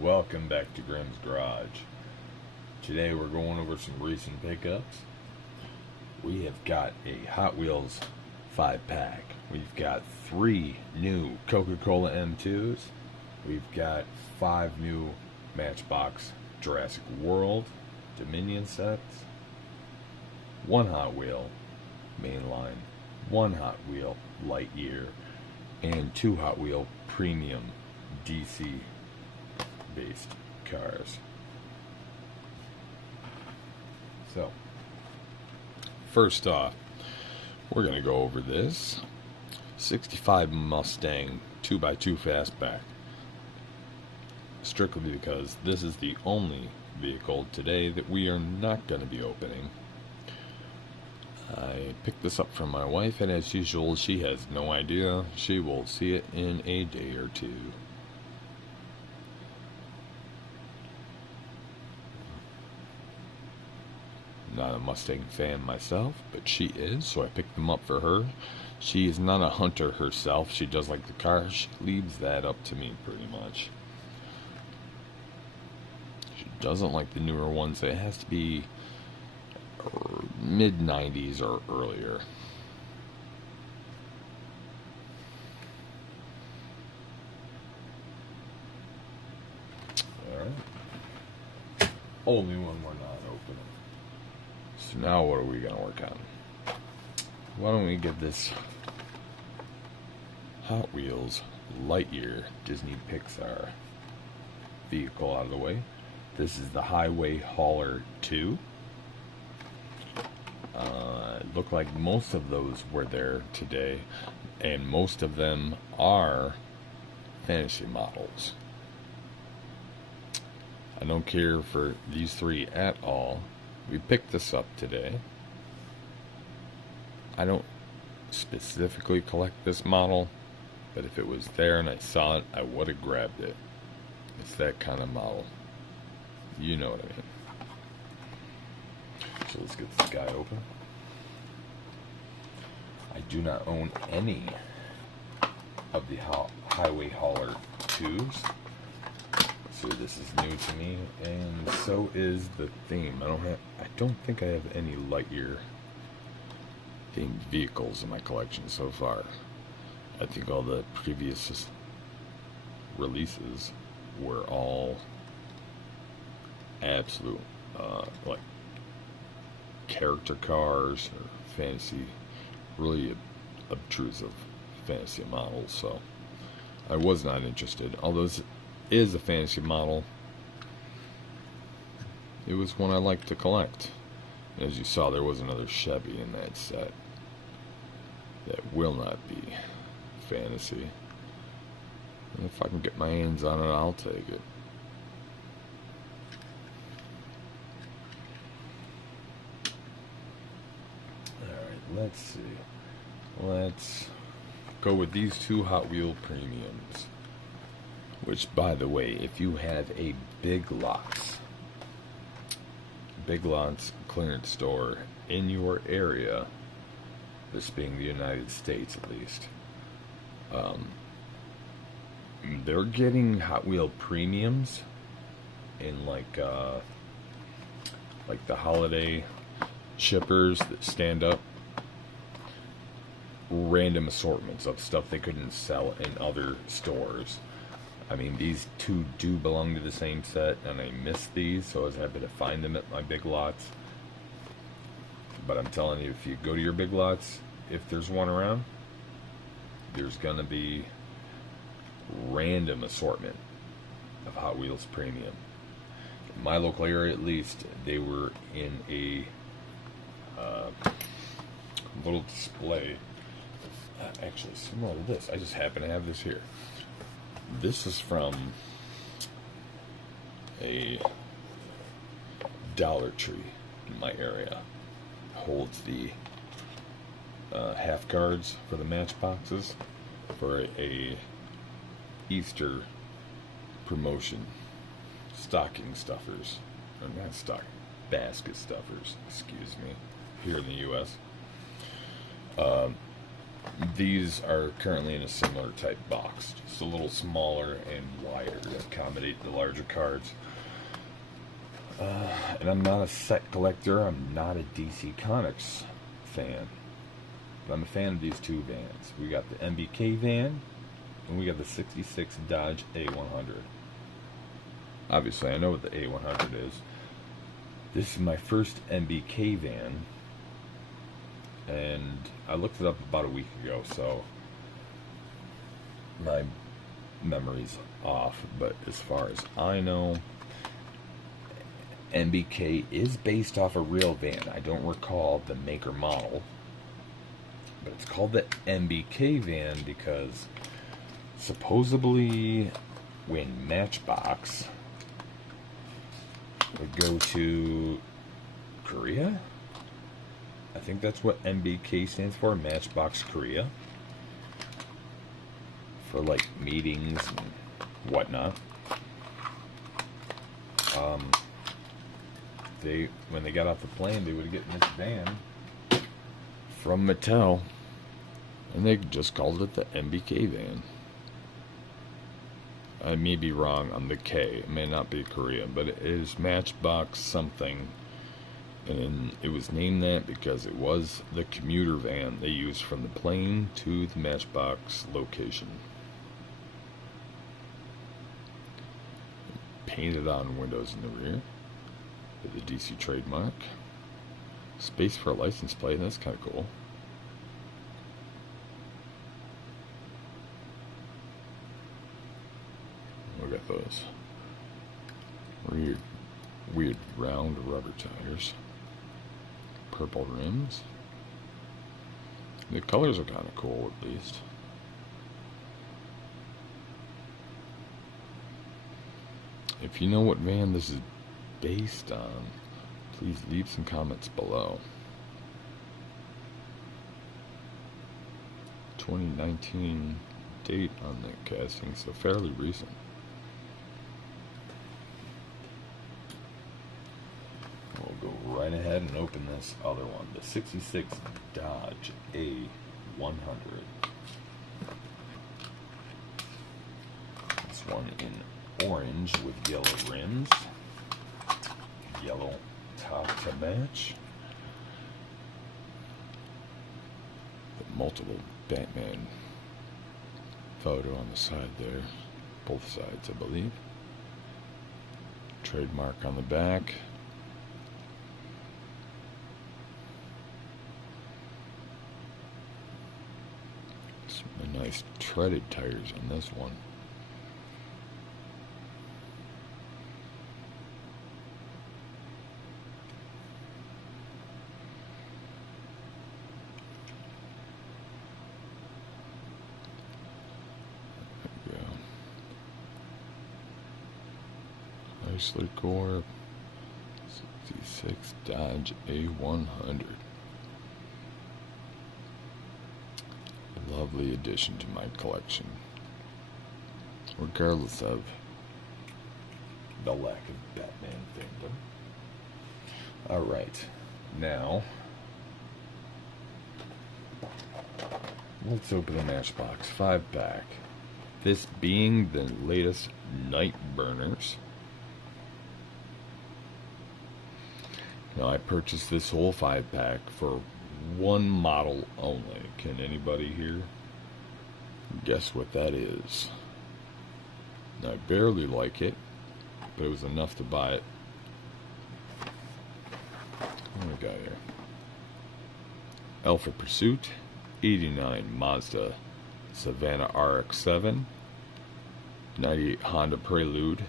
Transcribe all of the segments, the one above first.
Welcome back to Grimm's Garage. Today we're going over some recent pickups. We have got a Hot Wheels 5-pack. We've got 3 new Coca-Cola M2s. We've got 5 new Matchbox Jurassic World Dominion sets. 1 Hot Wheel Mainline, 1 Hot Wheel Lightyear, and 2 Hot Wheel Premium DC based cars. So, first off, we're going to go over this 65 Mustang 2x2 fastback. Strictly because this is the only vehicle today that we are not going to be opening. I picked this up from my wife, and as usual, she has no idea. She will see it in a day or two. Not a Mustang fan myself, but she is, so I picked them up for her. She is not a hunter herself. She does like the car. She leaves that up to me pretty much. She doesn't like the newer ones. It has to be mid-90s or earlier. Alright. Only one we're not opening. So now what are we going to work on? Why don't we get this Hot Wheels Lightyear Disney Pixar vehicle out of the way. This is the Highway Hauler 2. Look like most of those were there today, and most of them are fantasy models. I don't care for these 3 at all. We picked this up today. I don't specifically collect this model, but if it was there and I saw it, I would have grabbed it. It's that kind of model. You know what I mean. So let's get this guy open. I do not own any of the Highway Hauler 2s. So this is new to me, and so is the theme. I don't think I have any Lightyear themed vehicles in my collection so far. I think all the previous releases were all absolute like character cars or fantasy, really obtrusive fantasy models. So I was not interested. Although this is a fantasy model, it was one I liked to collect. As you saw, there was another Chevy in that set that will not be fantasy. And if I can get my hands on it, I'll take it. Alright, let's see. Let's go with these 2 Hot Wheel Premiums. Which, by the way, if you have a Big Lots clearance store in your area, this being the United States at least, they're getting Hot Wheel Premiums in like the holiday shippers that stand up, random assortments of stuff they couldn't sell in other stores. I mean, these 2 do belong to the same set, and I missed these, so I was happy to find them at my Big Lots. But I'm telling you, if you go to your Big Lots, if there's one around, there's going to be random assortment of Hot Wheels Premium. In my local area, at least, they were in a little display. Actually, similar to this. I just happen to have this here. This is from a Dollar Tree in my area. Holds the half cards for the Matchboxes for a Easter promotion. Stocking stuffers. Or not stocking, basket stuffers, excuse me, here in the U.S. These are currently in a similar type box, just a little smaller and wider to accommodate the larger cards. And I'm not a set collector, I'm not a DC Comics fan, but I'm a fan of these two vans. We got the MBK van, and we got the 66 Dodge A100. Obviously, I know what the A100 is. This is my first MBK van, and I looked it up about a week ago, so my memory's off, but as far as I know, MBK is based off a real van. I don't recall the make or model, but it's called the MBK van because supposedly when Matchbox would go to Korea, I think that's what MBK stands for, Matchbox Korea, for like meetings and whatnot. When they got off the plane, they would get in this van from Mattel, and they just called it the MBK van. I may be wrong on the K. It may not be Korean, but it is Matchbox something, and it was named that because it was the commuter van they used from the plane to the Matchbox location. Painted on windows in the rear with the DC trademark. Space for a license plate, that's kind of cool. Look at those weird round rubber tires. Purple rims. The colors are kind of cool, at least. If you know what van this is based on, please leave some comments below. 2019 date on the casting, so fairly recent. We'll go right ahead and open this other one, the 66 Dodge A100. This one in orange with yellow rims, yellow top to match, the multiple Batman photo on the side there, both sides I believe, trademark on the back. Some nice treaded tires on this one. Chrysler Corp 66 Dodge A100. Lovely addition to my collection, regardless of the lack of Batman fandom. Alright, now let's open the Matchbox 5-pack. This being the latest Night Burners. Now, I purchased this whole 5-pack for one model only. Can anybody here guess what that is? Now, I barely like it, but it was enough to buy it. What do we got here? Alpha Pursuit, 89 Mazda Savannah RX-7, 98 Honda Prelude,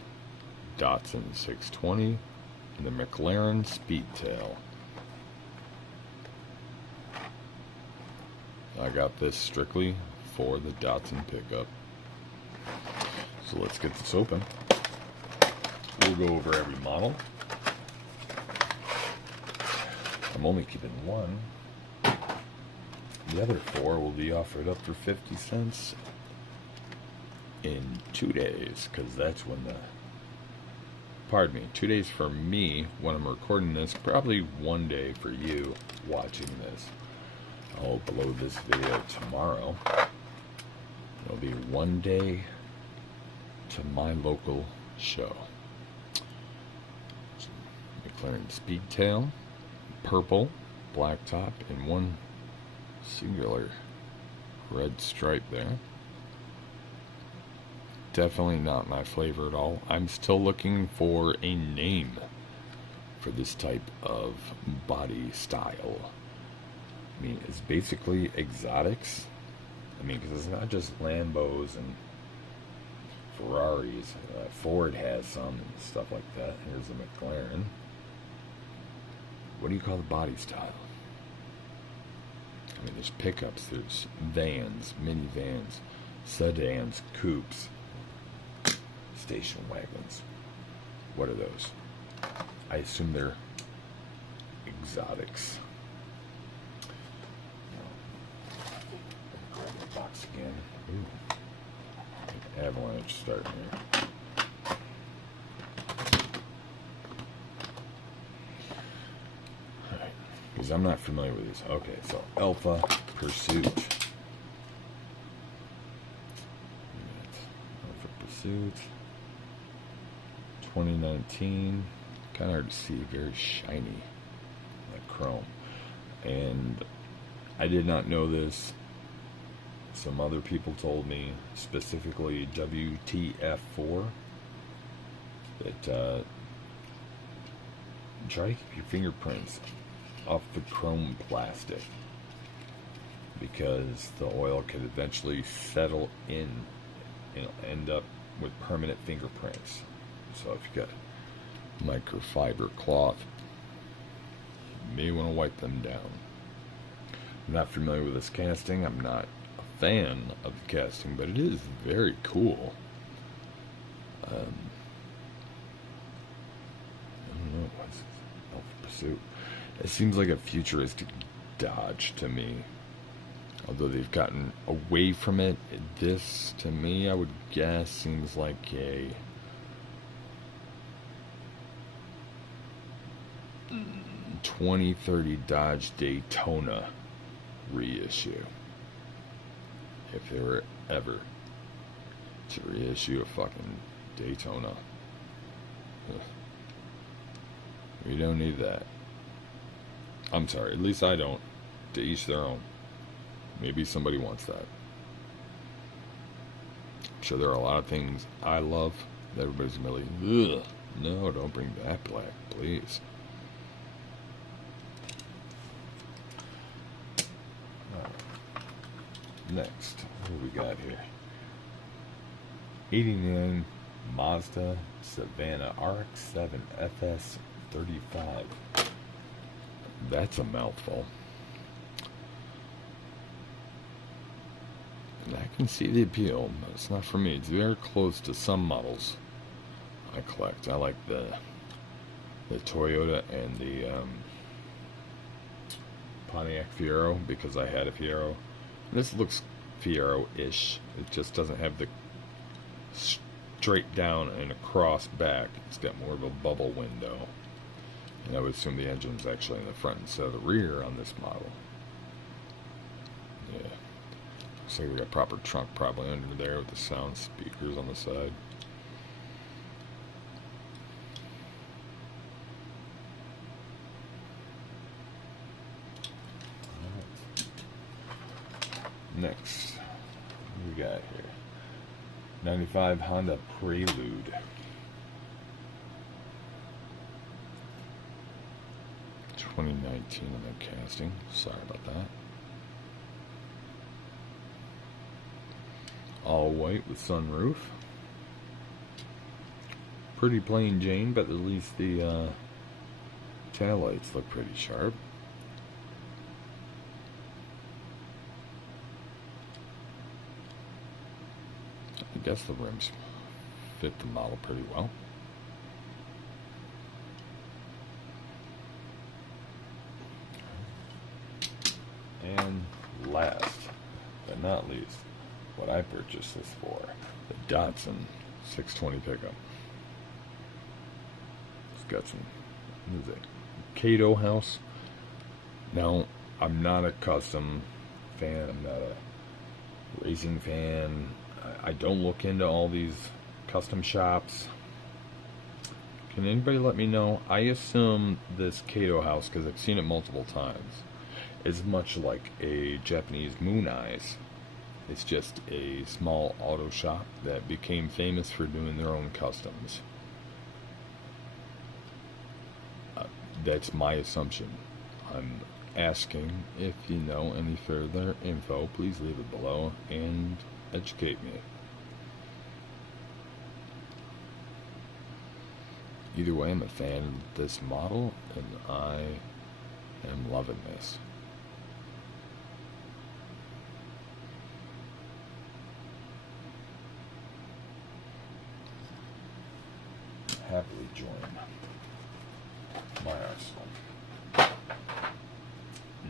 Datsun 620, and the McLaren Speedtail. I got this strictly for the Datsun pickup. So let's get this open. We'll go over every model. I'm only keeping one. The other four will be offered up for 50 cents in 2 days, because that's when the... Pardon me, 2 days for me when I'm recording this, probably 1 day for you watching this. I'll upload this video tomorrow. It'll be one day to my local show. McLaren Speedtail, purple, black top, and one singular red stripe there. Definitely not my flavor at all. I'm still looking for a name for this type of body style. I mean, it's basically exotics. I mean, because it's not just Lambos and Ferraris. Ford has some and stuff like that. Here's a McLaren. What do you call the body style? I mean, there's pickups, there's vans, minivans, sedans, coupes, station wagons. What are those? I assume they're exotics. Grab the box again. Ooh. Avalanche starting here. Alright, because I'm not familiar with these. Okay, so Alpha Pursuit. Alpha Pursuit. 2019. Kind of hard to see, very shiny, like chrome. And I did not know this. Some other people told me, specifically WTF4, that try to keep your fingerprints off the chrome plastic, because the oil could eventually settle in and end up with permanent fingerprints. So if you got microfiber cloth, you may want to wipe them down. I'm not familiar with this casting. I'm not a fan of the casting, but it is very cool. I don't know, what's this? Alpha Pursuit. It seems like a futuristic Dodge to me. Although they've gotten away from it, this, to me, I would guess, seems like a 2030 Dodge Daytona reissue. If they were ever to reissue a fucking Daytona. Ugh. We don't need that. I'm sorry, at least I don't. To each their own. Maybe somebody wants that. I'm sure there are a lot of things I love that everybody's gonna be like, ugh, no, don't bring that black, please. Next, what do we got here? 89 Mazda Savannah RX-7 FS35. That's a mouthful. And I can see the appeal, but it's not for me. It's very close to some models I collect. I like the Toyota and the Pontiac Fiero, because I had a Fiero. This looks Fiero-ish. It just doesn't have the straight down and across back. It's got more of a bubble window. And I would assume the engine's actually in the front instead of the rear on this model. Yeah. Looks like we got proper trunk probably under there with the sound speakers on the side. Next, what we got here? 95 Honda Prelude. $2019 on that casting. Sorry about that. All white with sunroof. Pretty plain Jane, but at least the taillights look pretty sharp. I guess the rims fit the model pretty well. And last but not least, what I purchased this for, the Datsun 620 pickup. It's got some, what is it, Cato House. Now, I'm not a custom fan. I'm not a racing fan. I don't look into all these custom shops. Can anybody let me know? I assume this Kato house, because I've seen it multiple times, is much like a Japanese Moon Eyes. It's just a small auto shop that became famous for doing their own customs. That's my assumption. I'm asking if you know any further info, please leave it below and educate me. Either way, I'm a fan of this model and I am loving this. Happily join my arsenal.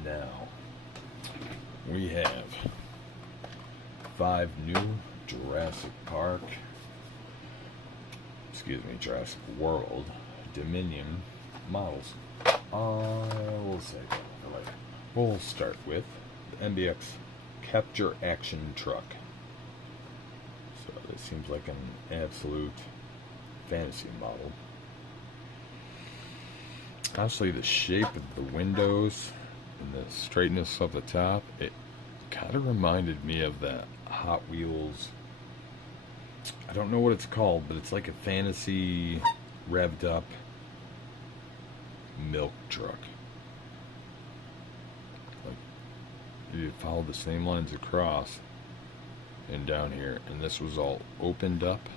Now, we have 5 new Jurassic World Dominion models. We'll say that later. We'll start with the MBX Capture Action Truck. So this seems like an absolute fantasy model. Honestly, the shape of the windows and the straightness of the top, it kind of reminded me of that Hot Wheels, I don't know what it's called, but it's like a fantasy revved up milk truck. Like, you follow the same lines across and down here, and this was all opened up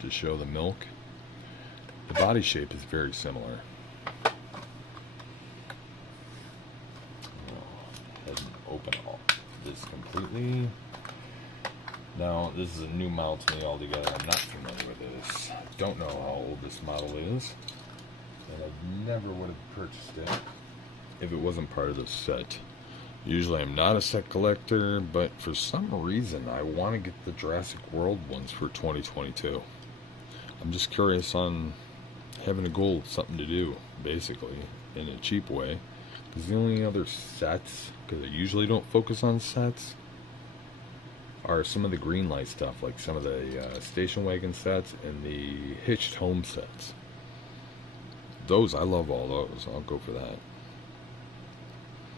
to show the milk. The body shape is very similar. Head and open all this completely. Now, this is a new model to me altogether. I'm not familiar with this. Don't know how old this model is. And I never would have purchased it if it wasn't part of the set. Usually I'm not a set collector, but for some reason I want to get the Jurassic World ones for 2022. I'm just curious on having a goal, something to do, basically, in a cheap way. Because the only other sets, because I usually don't focus on sets, are some of the green light stuff, like some of the station wagon sets and the hitched home sets. Those, I love all those. I'll go for that.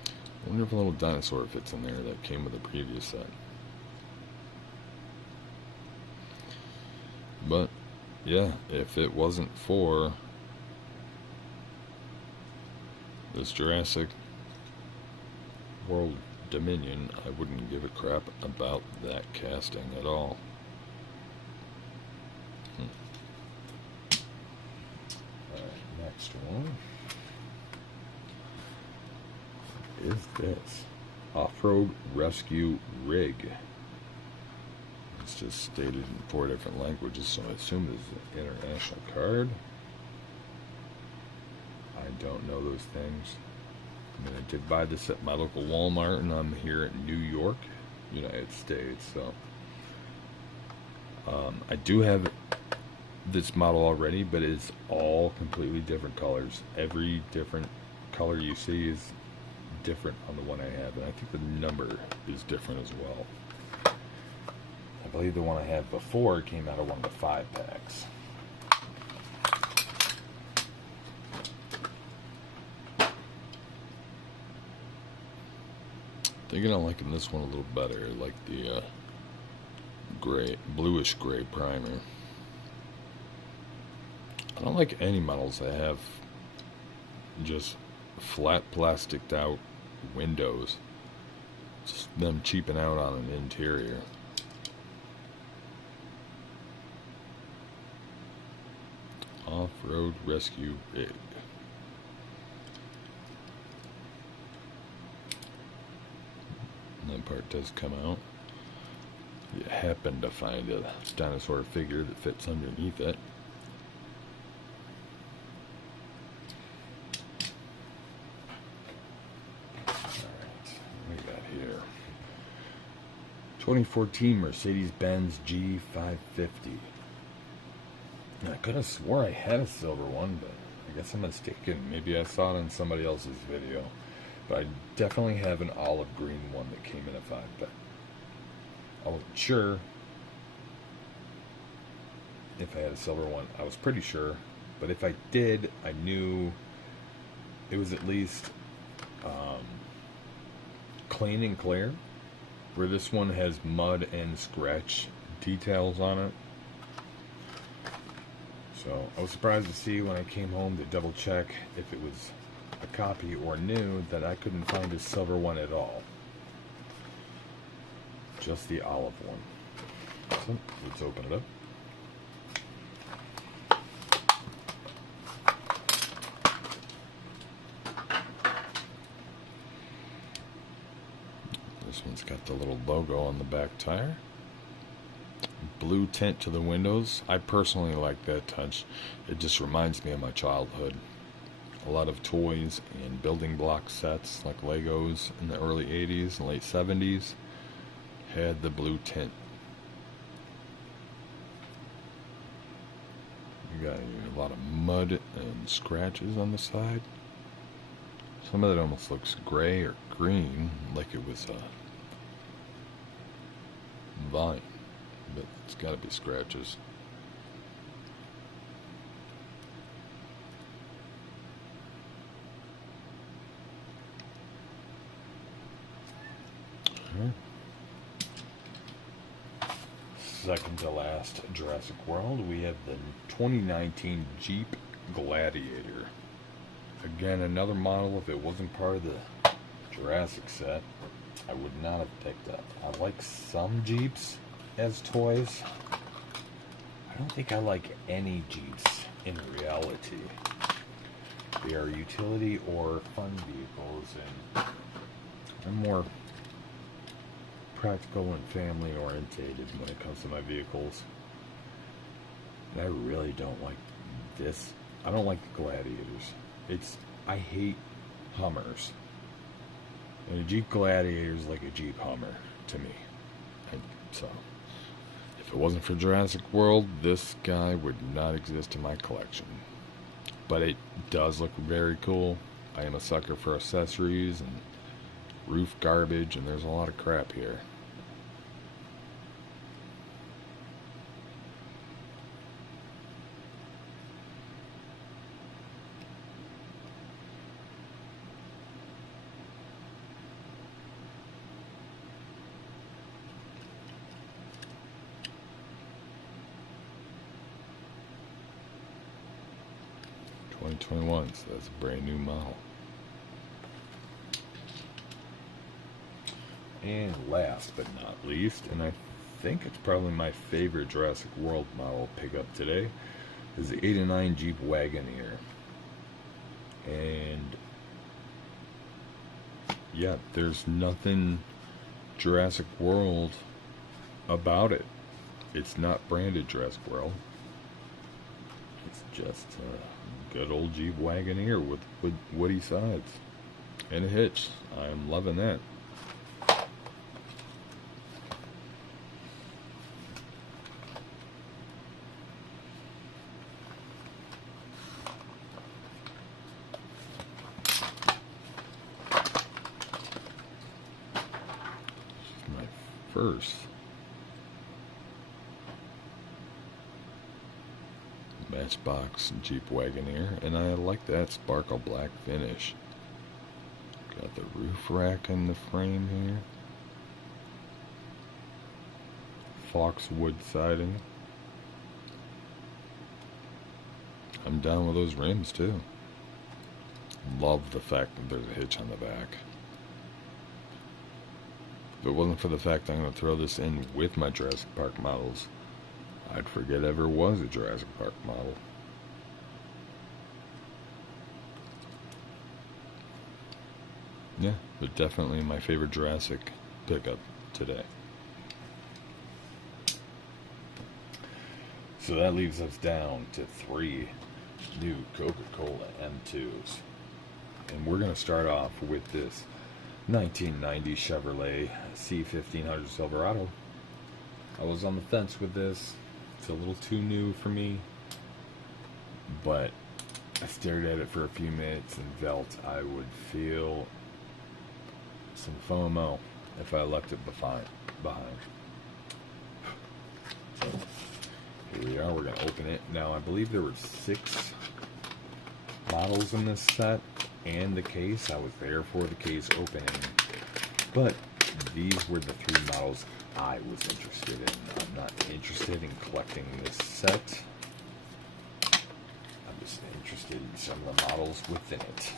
I wonder if a little dinosaur fits in there that came with the previous set. But, yeah, if it wasn't for this Jurassic World Dominion, I wouldn't give a crap about that casting at all. Alright, next one is this Off-Road Rescue Rig. It's just stated in 4 different languages, so I assume it's an international card. I don't know those things. I mean, I did buy this at my local Walmart, and I'm here in New York, United States, so I do have this model already, but it's all completely different colors. Every different color you see is different on the one I have, and I think the number is different as well. I believe the one I had before came out of one of the 5-packs. Thinking I'm liking this one a little better, like the bluish gray primer. I don't like any models that have just flat plasticed out windows. Just them cheaping out on an interior. Off-Road Rescue Rig. And that part does come out. You happen to find a dinosaur figure that fits underneath it. Alright, what do we got here? 2014 Mercedes-Benz G550. I could have swore I had a silver one, but I guess I'm mistaken. Maybe I saw it in somebody else's video. But I definitely have an olive green one that came in a 5-pack. I wasn't sure if I had a silver one. I was pretty sure. But if I did, I knew it was at least clean and clear. Where this one has mud and scratch details on it. So I was surprised to see when I came home to double check if it was a copy or new that I couldn't find a silver one at all. Just the olive one. So let's open it up. This one's got the little logo on the back tire. Blue tint to the windows. I personally like that touch. It just reminds me of my childhood. A lot of toys and building block sets like Legos in the early 80s and late 70s had the blue tint. You got a lot of mud and scratches on the side. Some of it almost looks gray or green, like it was a vine, but it's got to be scratches. Second to last Jurassic World, we have the 2019 Jeep Gladiator. Again, another model. If it wasn't part of the Jurassic set, I would not have picked up. I like some Jeeps as toys. I don't think I like any Jeeps in reality. They are utility or fun vehicles, and I'm more practical and family orientated when it comes to my vehicles. And I really don't like this. I don't like the Gladiators. I hate Hummers. And a Jeep Gladiator is like a Jeep Hummer to me. And so, if it wasn't for Jurassic World, this guy would not exist in my collection. But it does look very cool. I am a sucker for accessories and roof garbage, and there's a lot of crap here. '21, so that's a brand new model. And last but not least, and I think it's probably my favorite Jurassic World model pickup today, is the '89 Jeep Wagoneer. And yeah, there's nothing Jurassic World about it. It's not branded Jurassic World. It's just a good old Jeep Wagoneer with woody sides and a hitch. I'm loving that. My first Matchbox Jeep Wagoneer, and I like that sparkle black finish. Got the roof rack in the frame here. Foxwood siding. I'm down with those rims too. Love the fact that there's a hitch on the back. If it wasn't for the fact that I'm going to throw this in with my Jurassic Park models, I'd forget ever was a Jurassic Park model. Yeah, but definitely my favorite Jurassic pickup today. So that leaves us down to 3 new Coca-Cola M2s. And we're going to start off with this 1990 Chevrolet C1500 Silverado. I was on the fence with this. It's a little too new for me, but I stared at it for a few minutes and felt I would feel some FOMO if I left it behind. So here we are. We're going to open it. Now, I believe there were 6 models in this set and the case. I was there for the case opening. But these were the 3 models I was interested in. I'm not interested in collecting this set. I'm just interested in some of the models within it.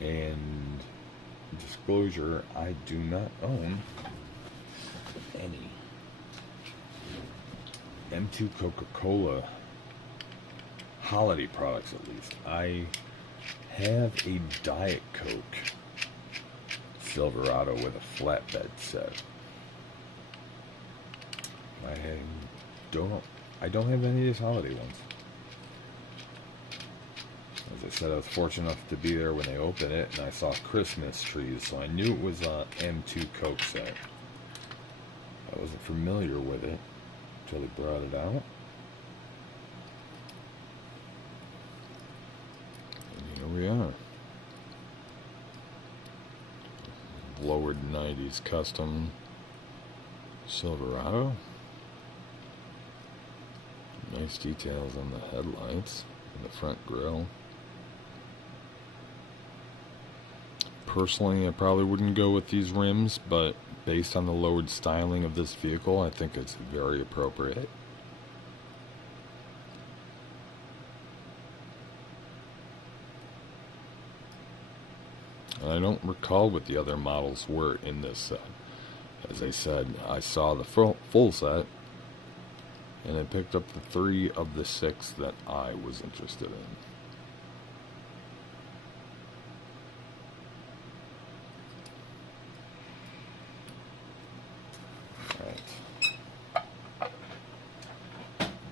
And disclosure, I do not own any M2 Coca-Cola holiday products, at least. I have a Diet Coke Silverado with a flatbed set. I don't have any of these holiday ones. As I said, I was fortunate enough to be there when they opened it, and I saw Christmas trees, so I knew it was a M2 Coke set. I wasn't familiar with it until they brought it out. And here we are. Lowered 90s custom Silverado. Nice details on the headlights and the front grille. Personally, I probably wouldn't go with these rims, but based on the lowered styling of this vehicle, I think it's very appropriate. And I don't recall what the other models were in this set. As I said, I saw the full set, and I picked up the 3 of the 6 that I was interested in.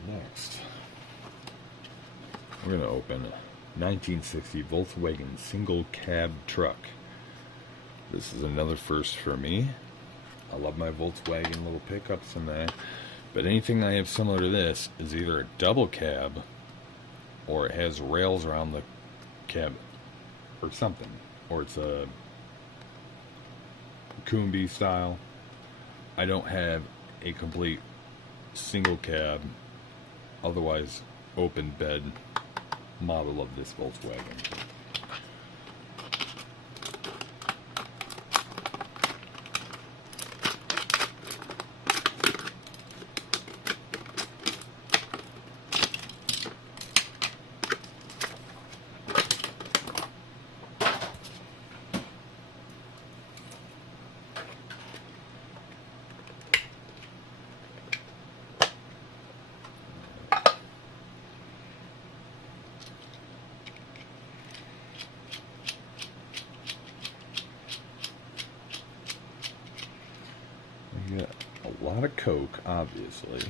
Next, we're going to open a 1960 Volkswagen single cab truck. This is another first for me. I love my Volkswagen little pickups and that, but anything I have similar to this is either a double cab or it has rails around the cab or something, or it's a Coombe style. I don't have a complete single cab, otherwise open bed model of this Volkswagen. We got a lot of Coke, obviously.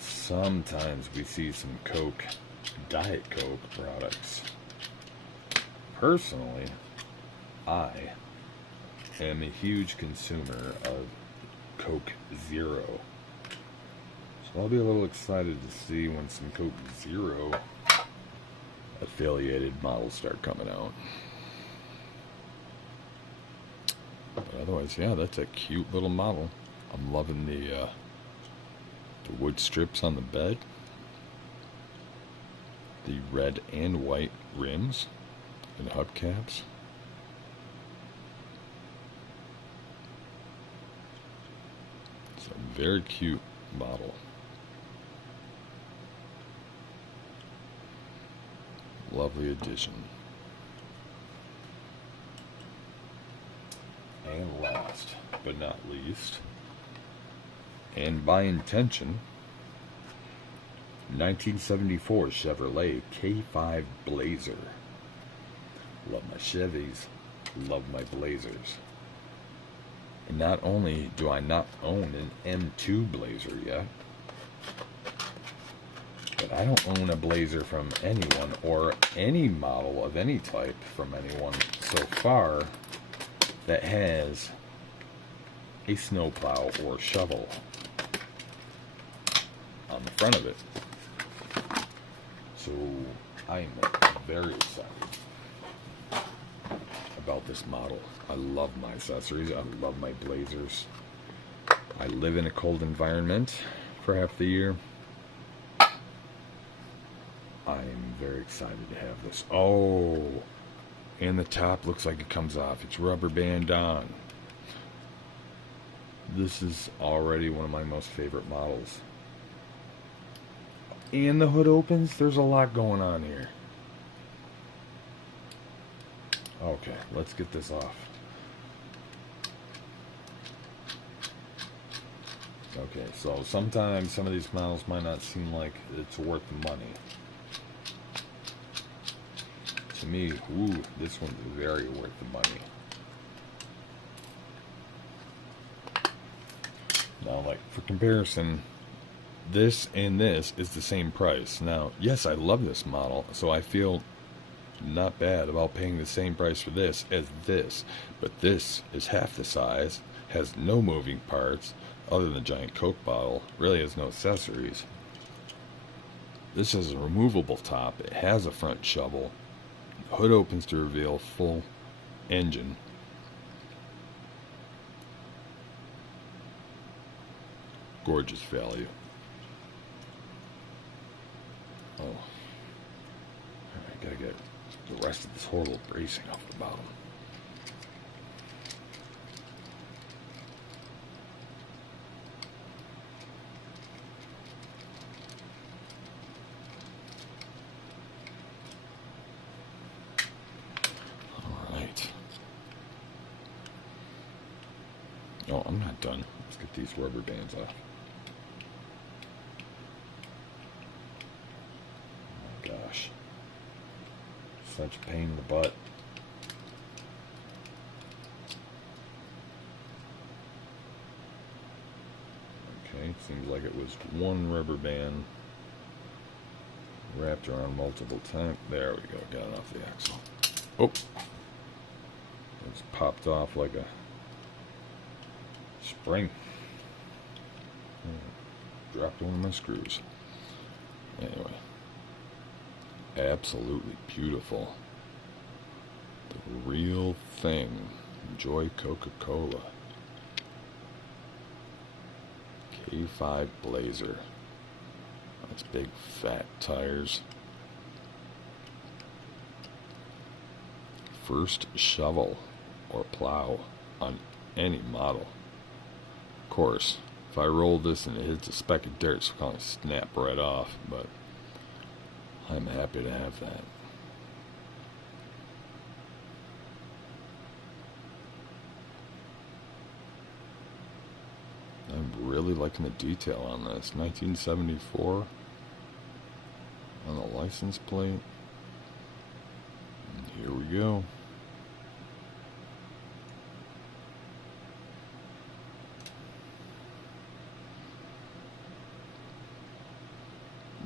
Sometimes we see some Coke, Diet Coke products. Personally, I am a huge consumer of Coke Zero. So I'll be a little excited to see when some Coke Zero affiliated models start coming out. But otherwise, yeah, that's a cute little model. I'm loving the wood strips on the bed, the red and white rims and hubcaps. It's a very cute model. Lovely addition. And last but not least, and by intention, 1974 Chevrolet K5 Blazer. Love my Chevys, love my Blazers. And not only do I not own an M2 Blazer yet, but I don't own a Blazer from anyone or any model of any type from anyone so far that has a snowplow or shovel. on the front of it. So I'm very excited about this model. I love my accessories. I love my blazers. I live in a cold environment for half the year. I'm very excited to have this. Oh, and the top looks like it comes off. It's rubber band on. This is already one of my most favorite models. And the hood opens. There's a lot going on here. Okay, let's get this off. Okay, so sometimes some of these models might not seem like it's worth the money. To me, ooh, this one's very worth the money. Now, like, for comparison, this and this is the same price. Now, yes, I love this model, so I feel not bad about paying the same price for this as this. But this is half the size, has no moving parts, other than a giant Coke bottle, really has no accessories. This has a removable top, it has a front shovel, the hood opens to reveal full engine. Gorgeous value. Oh, I gotta get the rest of this horrible bracing off the bottom. Alright. Oh, I'm not done. Let's get these rubber bands off. Gosh, such a pain in the butt. Okay, seems like it was one rubber band wrapped around multiple times. There we go, got it off the axle. Oh, it's popped off like a spring. Dropped one of my screws. Anyway. Absolutely beautiful. The real thing. Enjoy Coca-Cola. K5 Blazer. That's big fat tires. First shovel or plow on any model. Of course, if I roll this and it hits a speck of dirt, it's going to snap right off, but I'm happy to have that. I'm really liking the detail on this. 1974 on the license plate. And here we go.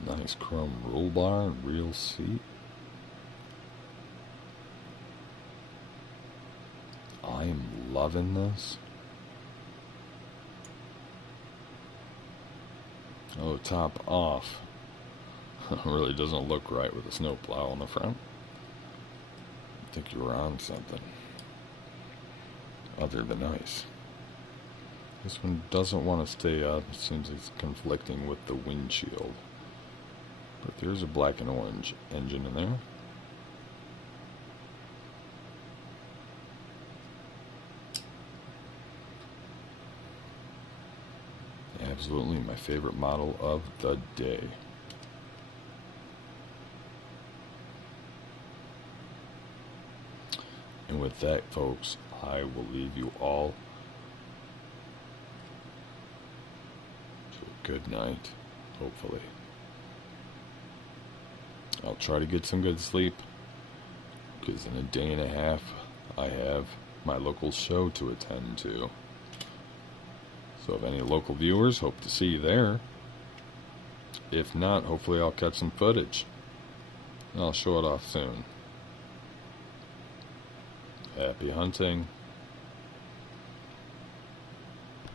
Nice chrome roll bar and real seat. I am loving this. Oh, top off. Really doesn't look right with a snowplow on the front. I think you were on something other than nice. This one doesn't want to stay up. It seems it's conflicting with the windshield. But there's a black and orange engine in there. Absolutely my favorite model of the day. And with that, folks, I will leave you all to a good night, hopefully. I'll try to get some good sleep, because in a day and a half, I have my local show to attend to. So if any local viewers, hope to see you there. If not, hopefully I'll catch some footage. And I'll show it off soon. Happy hunting.